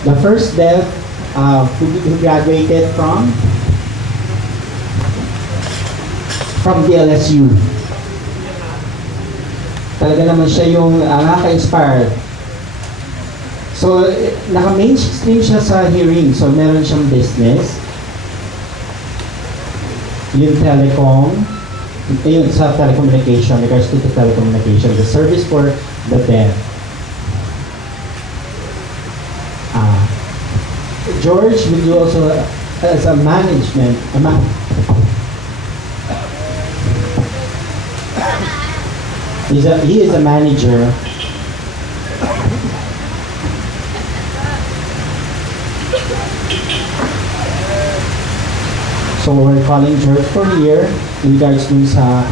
The first deaf who graduated from the LSU. Talaga naman siya yung nakaka-inspire. So, naka-mainstream siya sa hearing. So, meron siyang business. Yung telecom, yung sa telecommunication, regards to the telecommunication, the service for the deaf. George will do also as a management, he is a manager. So we're calling George for here in regards to sa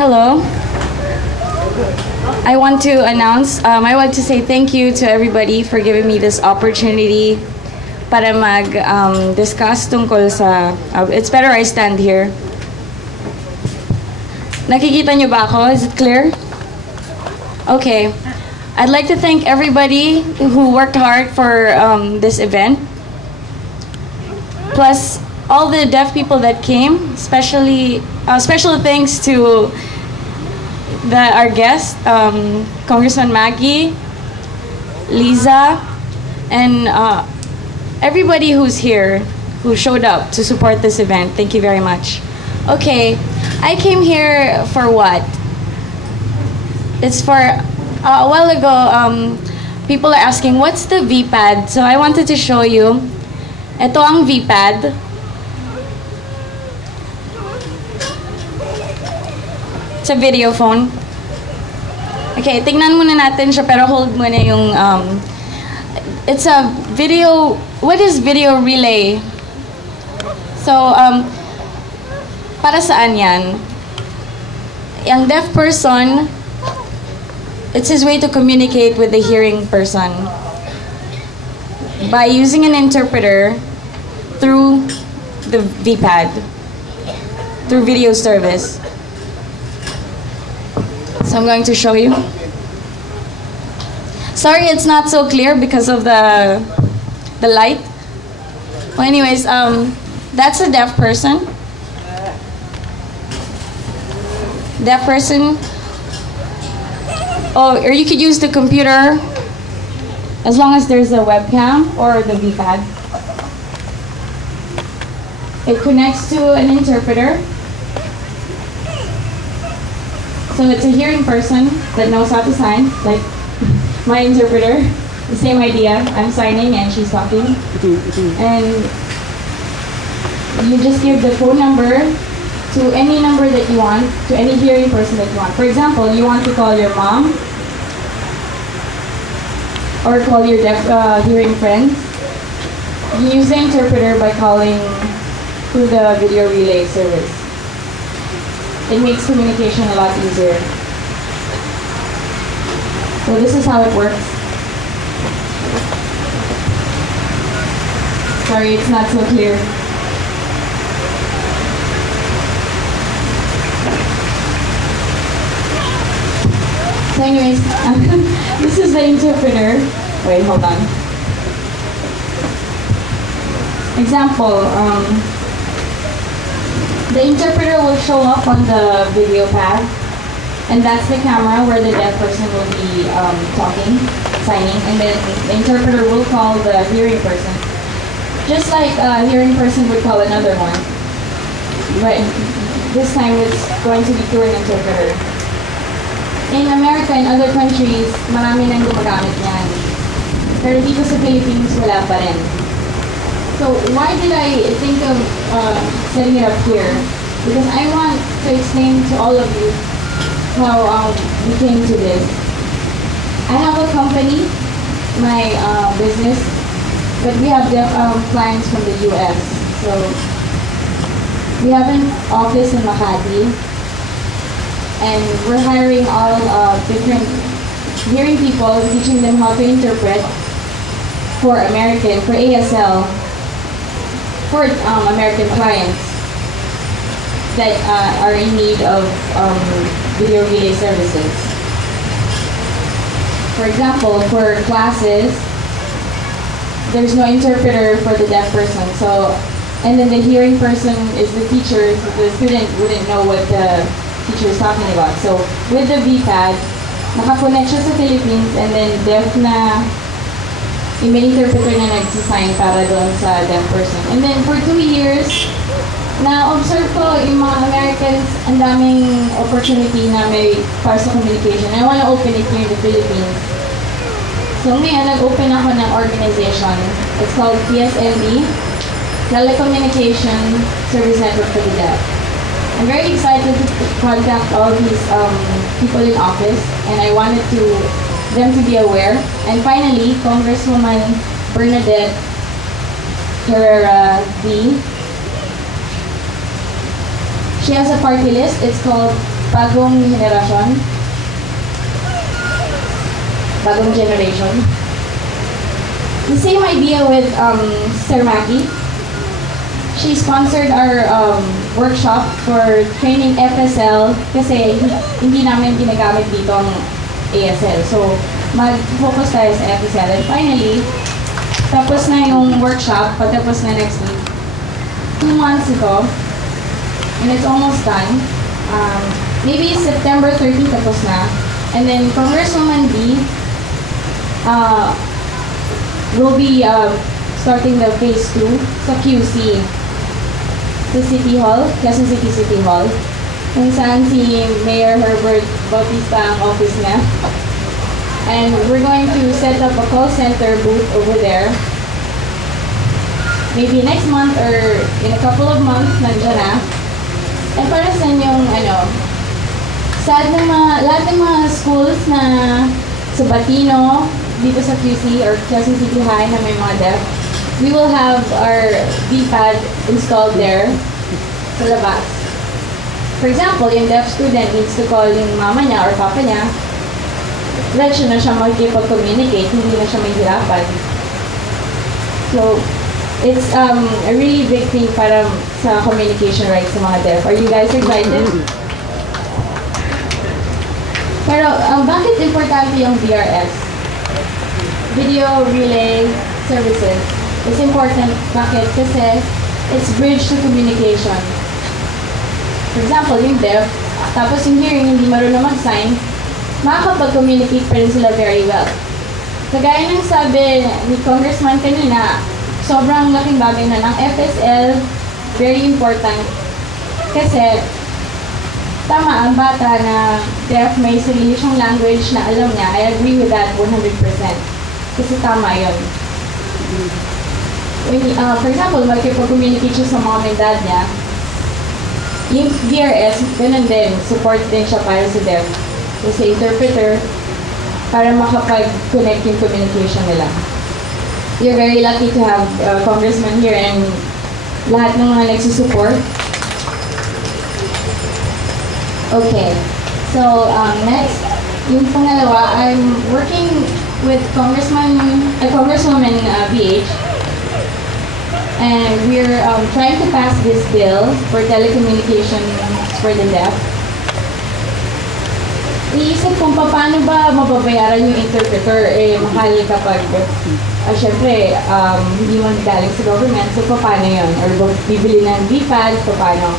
Hello. I want to announce, I want to say thank you to everybody for giving me this opportunity para mag-discuss tungkol sa, it's better I stand here. Nakikita niyo ba ako? Is it clear? Okay. I'd like to thank everybody who worked hard for this event. Plus, all the deaf people that came, especially, special thanks to our guest, Congressman Maggie, Liza, and everybody who's here, who showed up to support this event. Thank you very much. Okay, I came here for what? It's for, a while ago, people are asking, what's the VPAD? So I wanted to show you. Ito ang VPAD. It's a video phone. Okay, tingnan muna natin siya, pero hold muna yung, it's a video, what is video relay? So, para saan yan? Yung deaf person, it's his way to communicate with the hearing person by using an interpreter through the VPAD, through video service. So I'm going to show you. Sorry, it's not so clear because of the light. Well, anyways, that's a deaf person. Deaf person. Oh, or you could use the computer as long as there's a webcam or the VPAD. It connects to an interpreter. So it's a hearing person that knows how to sign, like my interpreter. The same idea. I'm signing and she's talking. And you just give the phone number to any number that you want, to any hearing person that you want. For example, you want to call your mom or call your deaf hearing friends. You use the interpreter by calling through the video relay service. It makes communication a lot easier. So this is how it works. Sorry, it's not so clear. So anyways, this is the interpreter. Wait, hold on. Example, the interpreter will show up on the video pad, and that's the camera where the deaf person will be talking, signing, and then the interpreter will call the hearing person. Just like a hearing person would call another one. But this time it's going to be through an interpreter. In America and other countries, marami nang gumagamit yan. Pero dito sa Philippines, wala pa rin. So why did I think of setting it up here? Because I want to explain to all of you how we came to this. I have a company, my business, but we have clients from the US. So we have an office in Makati, and we're hiring all different hearing people, teaching them how to interpret for American, for ASL. for American clients that are in need of video relay services. For example, for classes, there's no interpreter for the deaf person. So, and then the hearing person is the teacher. So the student wouldn't know what the teacher is talking about. So with the VPAD, nakakonect siya sa Philippines, and then deaf na may interpreter na nagsasign para doon sa deaf person. And then for 2 years, na-observe ko yung mga Americans, ang daming opportunity na may para sa communication. I want to open it here in the Philippines. So ngayon, nag-open ako ng organization. It's called TSND, Telecommunication Service Network for the Deaf. I'm very excited to contact all these people in office, and I wanted them to be aware. And finally, Congresswoman Bernadette Herrera D. She has a party list. It's called Bagong Generation. Bagong Generation. The same idea with Sir Maki. She sponsored our workshop for training FSL kasi hindi namin ginagamit dito ang ASL. So, mag-focus tayo sa FSL. And finally, tapos na yung workshop, patapos na next week. 2 months ago, and it's almost done. Maybe September 30 tapos na. And then Congresswoman D will be starting the phase 2 sa QC. Sa City Hall, Quezon City Hall, kung saan si Mayor Herbert Bautista ang office niya. And we're going to set up a call center booth over there. Maybe next month or in a couple of months, nandiyan na. And para sa inyong, lahat ng mga schools na sa Batino, dito sa QC or Quezon City High na may mga deaf, we will have our VPAD installed there sa labas. For example, yung deaf student needs to call yung mama niya or papa niya, diretso na siya magkipag-communicate, hindi na siya mahirapan. So, it's a really big thing para sa communication rights sa mga deaf. Are you guys excited? Pero, bakit importante yung VRS? Video Relay Services. It's important. Bakit? Kasi it's bridge to communication. For example, yung deaf, tapos yung hearing, hindi marunong mag-sign, makakapag-communicate pa rin sila very well. Kagaya ng sabi ni Congressman kanina, sobrang laking bagay na ng FSL, very important. Kasi, tama, ang bata na deaf, may sarili siyang language na alam niya. I agree with that 100%. Kasi tama yun. For example, makikipag-communicate siya sa mom and dad niya, yung VRS, ganun din, support din siya para sa deaf. Kasi interpreter, para makapag-connect yung communication nila. You're very lucky to have Congressman here and lahat ng mga nagsusupport. Okay, so next, yung pangalawa, I'm working with Congresswoman BH, and we're trying to pass this bill for telecommunication for the deaf. Iisip kung paano ba mababayaran yung interpreter, mahal kapag, syempre, hindi mo galing sa government, so paano yun? Or bibili ng VPAD, paano?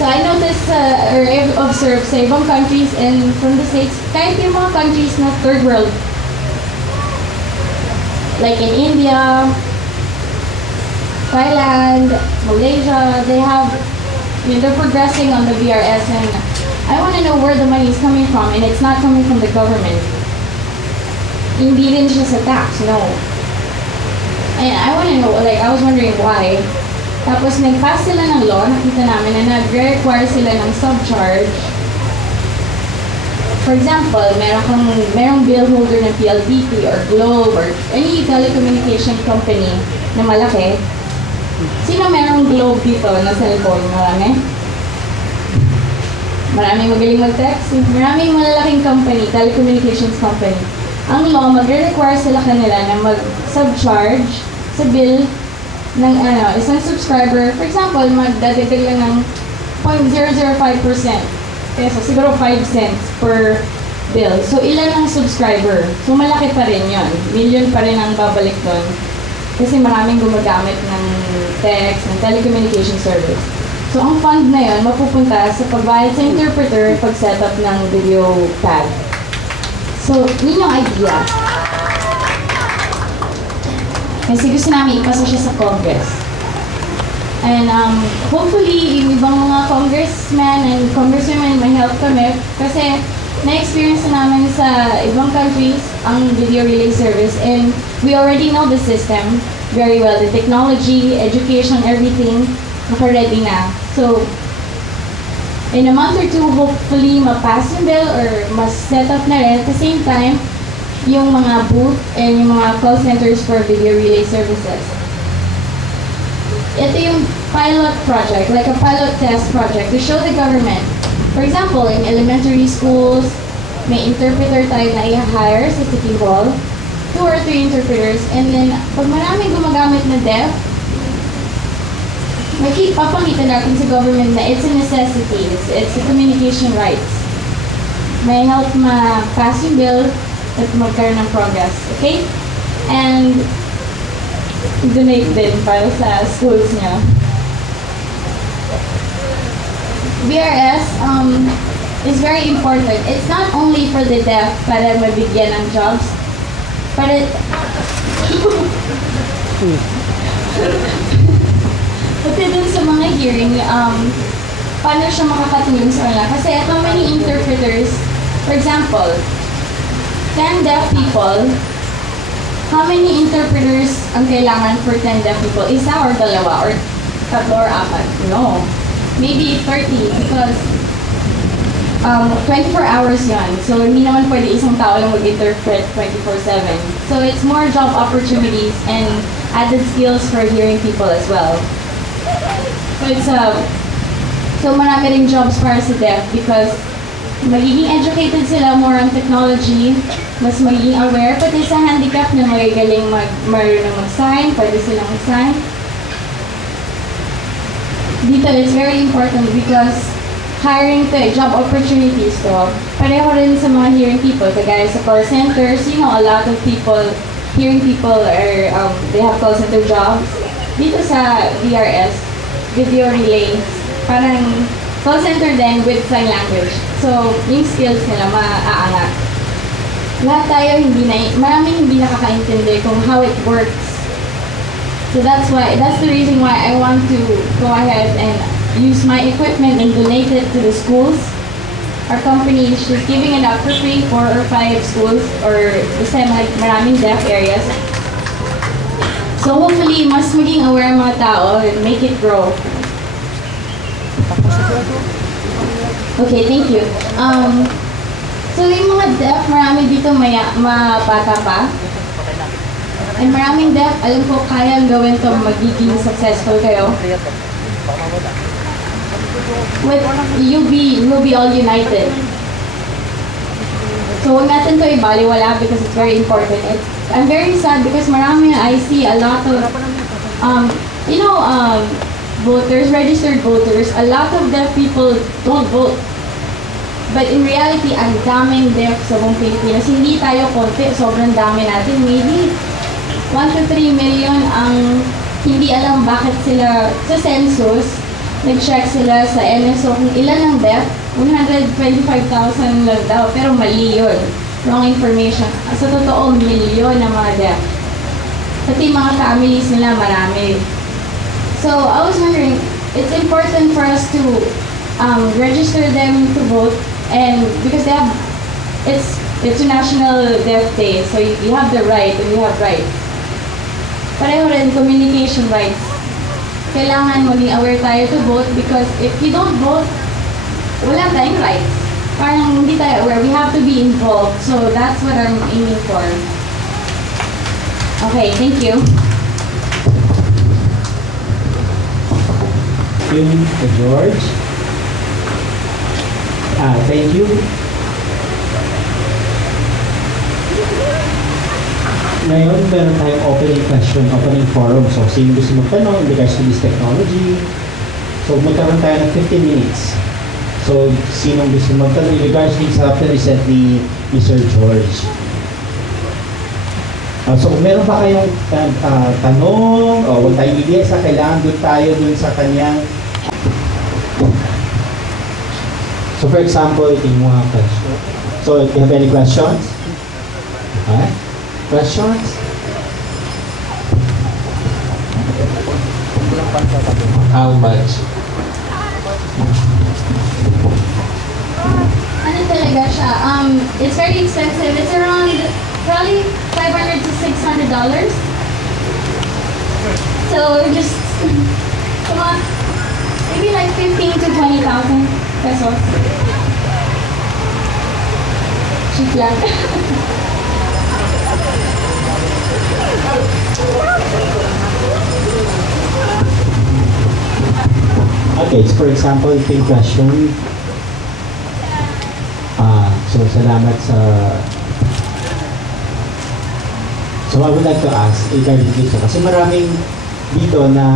So I noticed, or I've observed sa ibang countries and from the States, kahit yung mga countries na third world, like in India, Thailand, Malaysia, they're progressing on the VRS, and I want to know where the money is coming from, and it's not coming from the government. Hindi rin siya sa tax, no. And I want to know, I was wondering why. Tapos nag-pass sila ng law, nakita namin na nag-require sila ng subcharge. For example, merong bill holder ng PLDT or Globe or any telecommunication company na malaki. Sino merong Globe dito na cellphone? Maraming magaling mag-text. Maraming malalaking company, telecommunications company. Ang law, magre-require sila kanila na mag-subcharge sa bill ng isang subscriber, for example, magdadagdag lang ng 0.005%. Peso, siguro 5 cents per bill. So, ilan ang subscriber? So, malaki pa rin yon. Million pa rin ang babalik doon. Kasi maraming gumagamit ng text, ng telecommunication service. So, ang fund na yon mapupunta sa pagbayad sa interpreter, pag-setup ng video pad. So, yun yung idea. Kasi gusto namin ipasa siya sa Congress. And hopefully, yung ibang mga congressmen and congresswomen may help kami kasi na-experience na namin sa ibang countries ang video relay service and we already know the system very well. The technology, education, everything, naka-ready na. So, in a month or two, hopefully, ma-pass yung bill or mas-set up na rin. At the same time, yung mga booth and yung mga call centers for video relay services. Ito yung pilot project, like a pilot test project to show the government. For example, in elementary schools, may interpreter tayo na i-hire sa City Hall, 2 or 3 interpreters, and then pag maraming gumagamit na deaf, papakita natin sa government na it's a necessity, it's a communication rights. May help ma-pass yung bill at magkaroon ng progress, okay? And donate din para sa schools niya. VRS is very important. It's not only for the deaf para mabigyan ng jobs, but pati dun sa mga hearing, paano siya makakatulong sa kanila? Kasi ito many interpreters, for example, 10 deaf people, how many interpreters ang kailangan for 10 deaf people? Isa or dalawa? Or tatlo or apat? No. Maybe 30 because 24 hours yan. So, hindi naman pwede isang tao lang mag-interpret 24/7. So, it's more job opportunities and added skills for hearing people as well. So, so marami ring jobs para sa deaf because magiging educated sila more on technology, mas magiging aware, pati sa handicap na magagaling marunong mag-sign, pwede silang mag-sign. Dito, it's very important because hiring job opportunities to, pareho rin sa mga hearing people, kagaya sa call centers, you know, a lot of people, hearing people are, they have call center jobs. Dito sa VRS, video relay, parang call center din with sign language. So, yung skills nila maaangat. Lahat tayo maraming hindi nakakaintindi kung how it works. So that's the reason why I want to go ahead and use my equipment and donate it to the schools. Our company is just giving it up for free, 4 or 5 schools or basta maraming deaf areas. So hopefully, mas maging aware mga tao and make it grow. Okay, thank you. So yung mga deaf, marami dito mabata pa. And maraming deaf, alam ko kayang gawin to magiging successful kayo. With you'll be all united. So huwag natin to ibaliwala because it's very important. I'm very sad because I see a lot of, voters, registered voters, a lot of deaf people don't vote. But in reality, ang daming deaf sa buong Pilipinas. Hindi tayo konti, sobrang dami natin. Maybe 1 to 3 million ang hindi alam bakit sila sa census. Nag-check sila sa NSO kung ilan ang deaf. 125,000 lang daw, pero mali yun. Wrong information. Sa totoo, milyon na mga deaf. Pati mga families nila, marami. So, I was wondering, it's important for us to register them to vote, and because it's a National Deaf Day, so you have the right and you have rights. Pareho rin, communication rights. Kailangan maging aware tayo to vote because if you don't vote, wala tayong rights. Parang hindi tayo aware. We have to be involved. So that's what I'm aiming for. Okay, thank you. George. Thank you. Ngayon, meron tayong opening question, opening forum. So, sino gusto magtanong in regards to this technology? So, magkaroon tayo ng 15 minutes. So, sino gusto magtanong in regards to sa present ni Mr. George? So, kung meron pa kayong tanong, o huwag tayong ibigay kailangan doon tayo doon sa kanyang. So, for example, ito yung mga question. So, if you have any questions? Okay. Questions? How much? Ano talaga siya? It's very expensive. It's around probably $500 to $600. So just come on, maybe like 15 to 20,000 pesos. Cheap lang. Okay, so for example, ito yung question. So salamat sa... So I would like to ask, regarding dito, kasi maraming dito na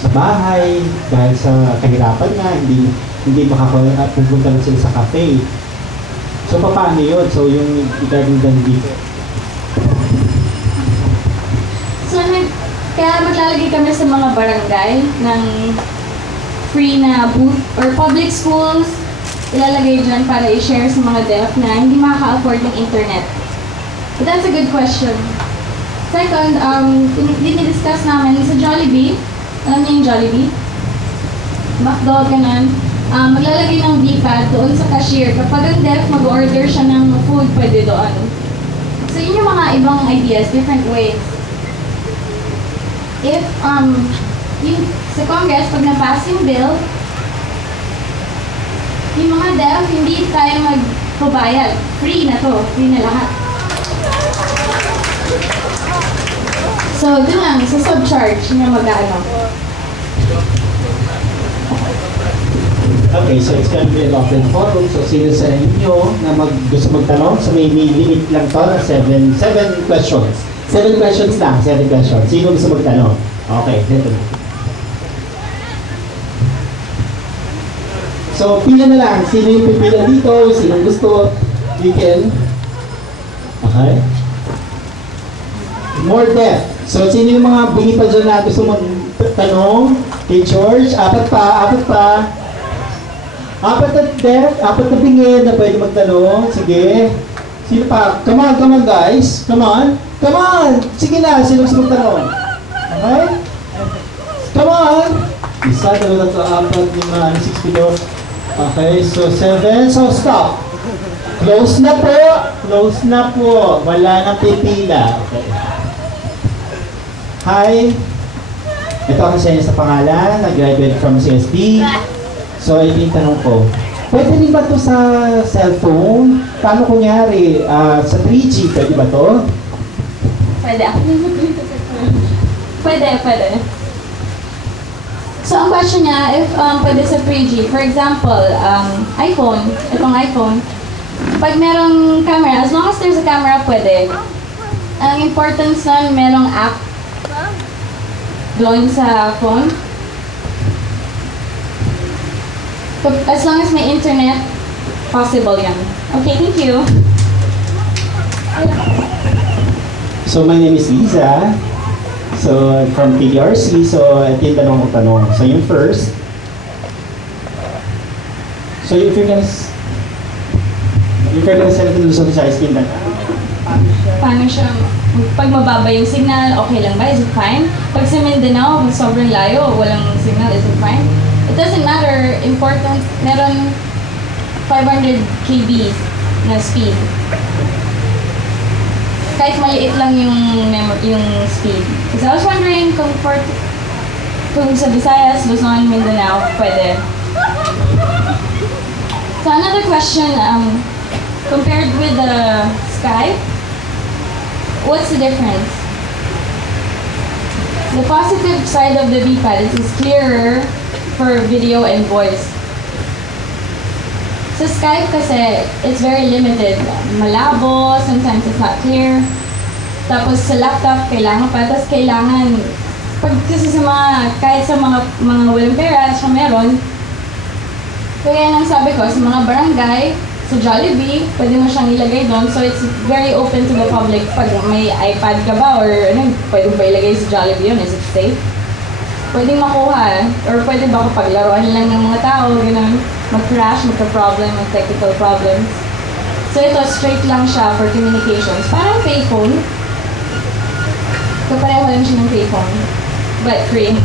sa bahay, dahil sa kahirapan nga, hindi makakapunta na sila sa cafe. So paano yun? So yung regarding dito. So kaya maglalagay kami sa mga barangay ng free na booth or public schools, ilalagay dyan para i-share sa mga deaf na hindi makaka-afford ng internet. But that's a good question. Second, dinidiscuss namin sa Jollibee. Alam niyo yung Jollibee? McDo, ganun. Maglalagay ng D-pad doon sa cashier. Kapag ang deaf, mag-order siya ng food, pwede doon. So yun yung mga ibang ideas, different ways. If, sa Congress, pag na-pass yung bill, yung mga deaf, hindi tayo magpabayad. Free na to. Free na lahat. So, dun lang. Sa subcharge na mag-ano. Okay, so it's going to be an open forum. So, sino sa inyo na gusto magtanong? So, may limit lang to na 7 questions. 7 questions lang. 7 questions. Sino gusto magtanong? Okay, dito na. So, pila na lang. Sino yung pipila dito? Sino gusto? You can. Okay. More deaf. So, sino yung mga bingi pa dyan na gusto magtanong? Kay George? Apat pa. Apat na deaf, apat na bingi na pwede magtanong. Sige. Sino pa? Come on guys. Come on. Sige na. Sino gusto magtanong? Okay? Come on. Isa, dalawa, tatlo, apat, 5, 6 kilo. Okay, so 7. So stop. Close na po. Wala nang pipila. Okay. Hi. Ito ang sa pangalan. Nag-graduate from CSD. So, ito yung tanong ko. Pwede rin ba ito sa cellphone? Paano kunyari? Sa 3G, pwede ba ito? Pwede. Pwede. So, ang question niya, if pwede sa 3G, for example, itong iPhone, pag merong camera, as long as there's a camera, pwede. Ang importance nun, merong app doon sa phone. As long as may internet, possible yan. Okay, thank you. So, my name is Liza. So, from PDRC. So, ito yung tanong. So, yung first. So, if you're gonna send it to Luzon sa skin na. Paano siya? Pag mababa yung signal, okay lang ba? Is it fine? Pag sa Mindanao, sobrang layo, walang signal, is it fine? It doesn't matter. Important, meron 500 kb na speed. Kahit maliit lang yung speed. Because I was wondering kung sa Visayas, Luzon, Mindanao, pwede. So another question, compared with the Skype, what's the difference? The positive side of the V-Pad is it's clearer for video and voice. Sa Skype kasi, it's very limited. Malabo, sometimes it's not clear. Tapos sa laptop, kailangan pa. Tapos kailangan, pag kasi sa mga, kahit sa mga walang pera, siya meron. Kaya nang sabi ko, sa mga barangay, sa Jollibee, pwede mo siyang ilagay doon. So it's very open to the public. Pag may iPad ka ba or ano, pwede mo ba ilagay sa Jollibee yun? Is it safe? Pwedeng makuha. Or pwede ba kapaglaruan lang ng mga tao, gano'n, mag-crash, magka-problem, mag-technical problems. So ito, straight lang siya for communications. Parang payphone. So pareho lang siya ng payphone. But free.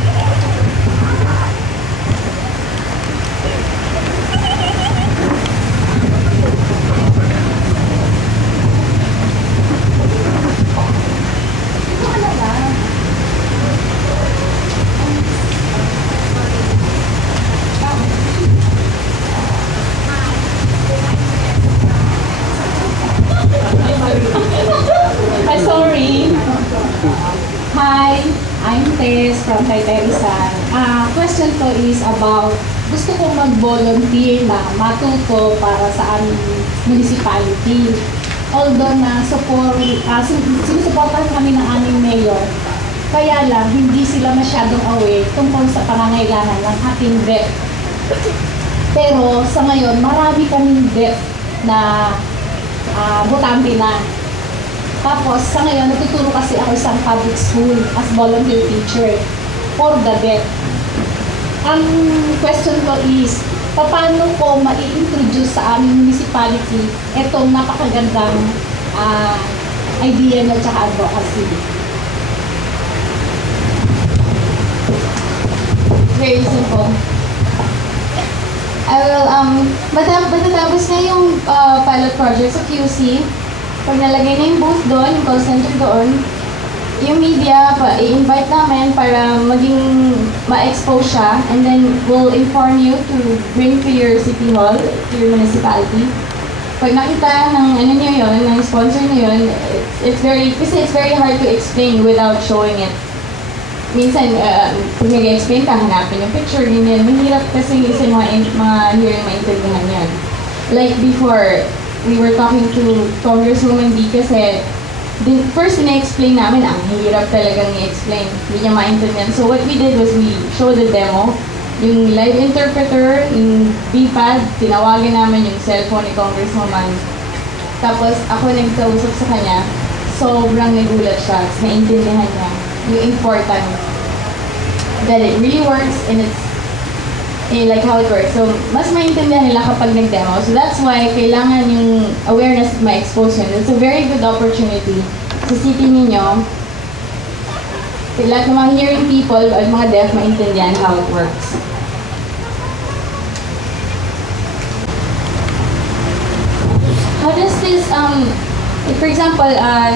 Sorry. Hi, I'm Tess from Rizal. Question ko is about, gusto kong mag-volunteer na matuto para sa aming municipality. Although na sinusuportahan kami ng aming mayor, kaya lang hindi sila masyadong aware tungkol sa pangangailangan ng ating debt. Pero sa ngayon, marami kaming debt na botante na. Tapos, sa ngayon, natuturo kasi ako sa public school as volunteer teacher for the deaf. Ang question ko is, paano ko ma-introduce sa aming municipality itong napakagandang idea na tsaka advocacy? Very simple. I will, matatapos na yung pilot project sa QC. Pag nalagay na yung booth doon, yung call center doon, yung media, i-invite namin para maging ma-expose siya, and then we'll inform you to bring to your city hall, to your municipality. Pag nakita ng ano niyo yun, ng sponsor niyo yun, it's very hard to explain without showing it. Minsan, pag nag-explain ka, hanapin yung picture, ganyan. Mahirap kasi sa mga hearing maintindihan yan. Like before, we were talking to Congresswoman D kasi first na-explain namin, ang hirap talagang i-explain. Hindi niya maintindihan. So what we did was we showed the demo, yung live interpreter, yung B-pad, tinawagan namin yung cellphone ni Congresswoman. Tapos ako nagkausap sa kanya, sobrang nagulat siya, naintindihan niya yung importance that it really works and it's like how it works. So, mas maintindihan nila kapag nag-demo. So, that's why kailangan yung awareness ma-expose yun. It's a very good opportunity sa city ninyo. Lahat ng mga hearing people at mga deaf maintindihan how it works. How does this, for example,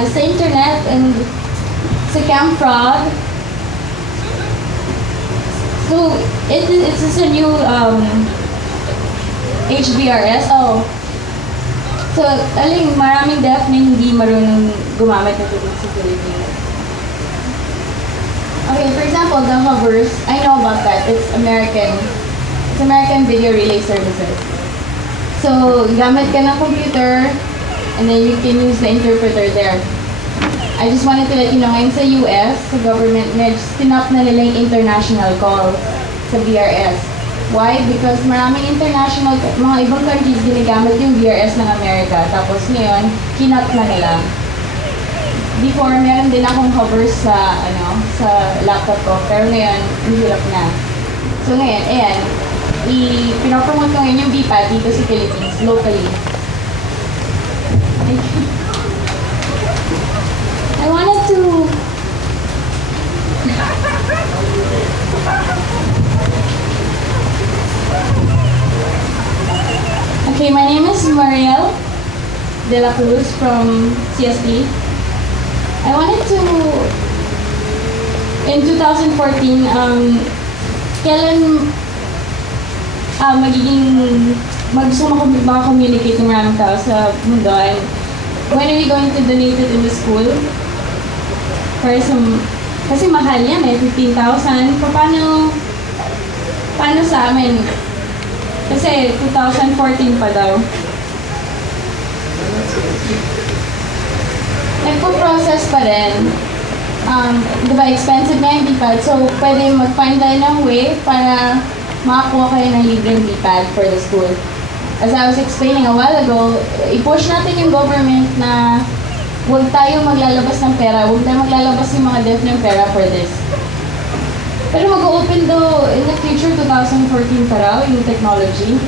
sa internet and sa Camfrog, so, it's just a new HBRS. Oh. So, maraming deaf na hindi marunong gumamit ng tubig sa Philippines. Okay, for example, the hovers, I know about that. It's American Video Relay Services. So, gamit ka ng computer, and then you can use the interpreter there. I just wanted to let you know, ngayon sa US, sa government, tinop na nila yung international call sa VRS. Why? Because maraming international, mga ibang countries ginagamit yung VRS ng Amerika. Tapos ngayon, kinop na nila. Before, meron din akong hovers sa laptop ko. Pero ngayon, hirap na. So ngayon, ayan, pinopromote ko ngayon yung BPAD dito sa Philippines, locally. Thank you. I wanted to... Okay, my name is Mariel De La Cruz from CSD. I wanted to... In 2014, kailan gusto maka-communicate ng maraming tao sa mundo, and when are we going to donate it in the school? Kasi mahal yan eh, 15,000. Paano sa amin? Kasi 2014 pa daw. nagpo-process pa rin. Di ba, expensive na yung D-pad, so pwede mag-find tayo ng way para makakuha kayo ng libreng D-pad for the school. As I was explaining a while ago, i-push natin yung government na huwag tayo maglalabas ng pera, huwag tayo maglalabas yung mga deaf ng pera for this. Pero mag-open daw in the future, 2014 pa raw, yung technology.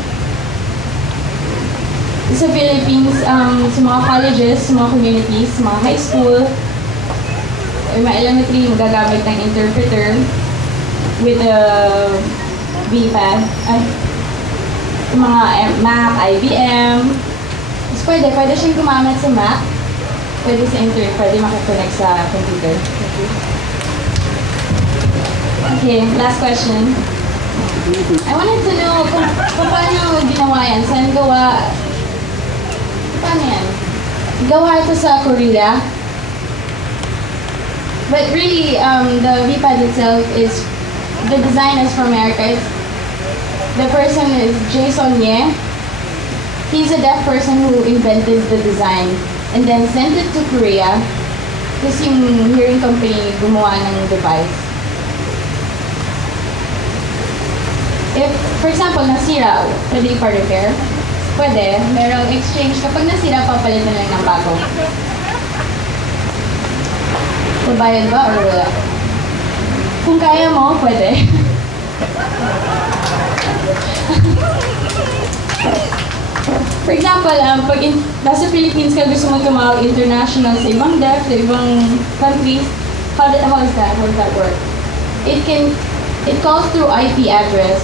Sa Philippines, sa mga colleges, sa mga communities, sa mga high school, or mga elementary, magagamit ng interpreter with a VPAD, mga Mac, IBM. Tapos pwede siyang gumamit sa Mac, pwede sa internet, pwede makakonect sa computer. Okay, last question. I wanted to know kung paano ginawa yan, saan gawa, paano yan? Gawa ito sa Korea. But really, the VPAD itself is, the design is from America. The person is Jason Ye. He's a deaf person who invented the design and then sent it to Korea. Tapos yung hearing company gumawa ng device. If, for example, nasira, pwede ipa-repair? Pwede. Merong exchange. Kapag nasira, papalitan lang ng bago. Babayad ba or wala? Kung kaya mo, pwede. For example, pag nasa Philippines ka gusto mo tumawag international sa ibang deaf, sa ibang countries, how does that work? It calls through IP address.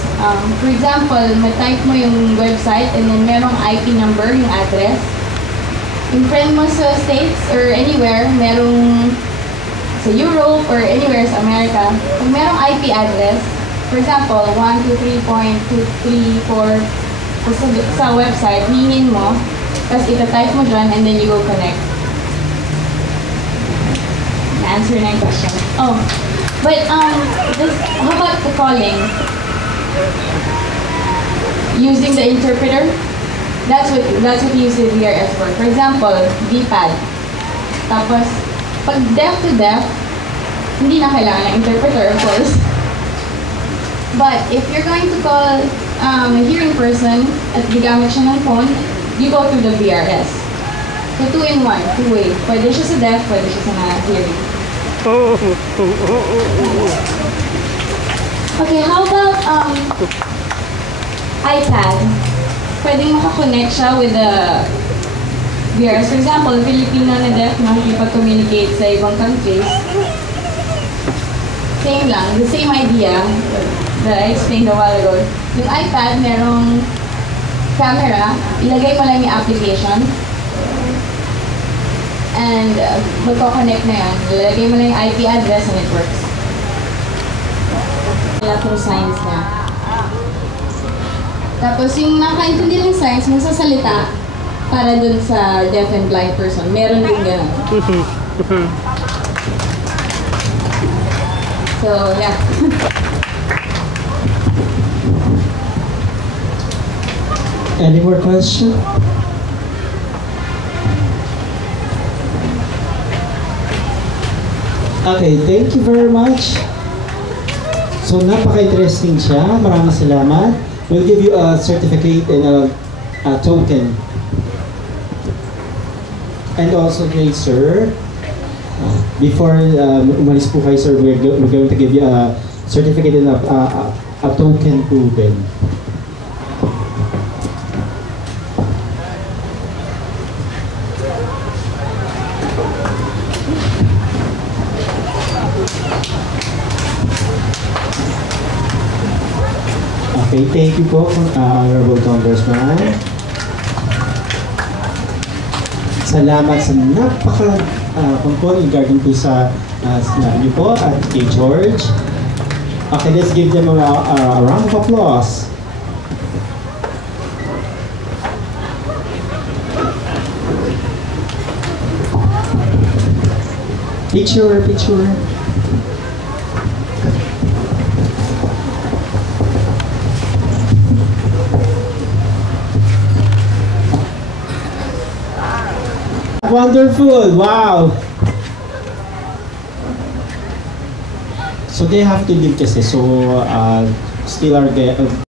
For example, ma-type mo yung website and then merong IP number, yung address. Yung friend mo sa States or anywhere, merong sa Europe or anywhere sa America, kung merong IP address, for example, 123.234 sa website, hingin mo, tapos ita-type mo dyan, and then you go connect. Na-answer na yung question. Oh, but how about the calling? Using the interpreter? That's what you use the VRS for. For example, VPAD. Tapos, pag deaf to deaf, hindi na kailangan ng interpreter, of course. But if you're going to call a hearing person at gigamit siya ng phone, you go through the VRS. So 2-in-1, two-way. Pwede siya sa deaf, pwede siya sa hearing. Okay, how about iPad? Pwedeng makakonect siya with the VRS. For example, Filipino na deaf makikipag-communicate sa ibang countries. Same lang, the same idea that I explained a while ago. Yung iPad, merong camera, ilagay mo lang yung application, and magkoconnect na yan. Ilagay mo lang yung IP address and it works. Wala pong signs na. Tapos yung nakaintindi ng signs, magsasalita para dun sa deaf and blind person. Meron din gano'n. So, yeah. Any more questions? Okay, thank you very much. So, napaka-interesting siya. Maraming salamat. We'll give you a certificate and a token. And also, hey, sir, before umalis po kayo, sir, we're going to give you a certificate and a token po din. Okay, thank you po, Honorable Congressman. Salamat sa napaka-pangkon regarding po sa sinabi niyo po at kay George. Okay, let's give them a round of applause. Picture. Wonderful! Wow! So they have to leave kasi. So, still are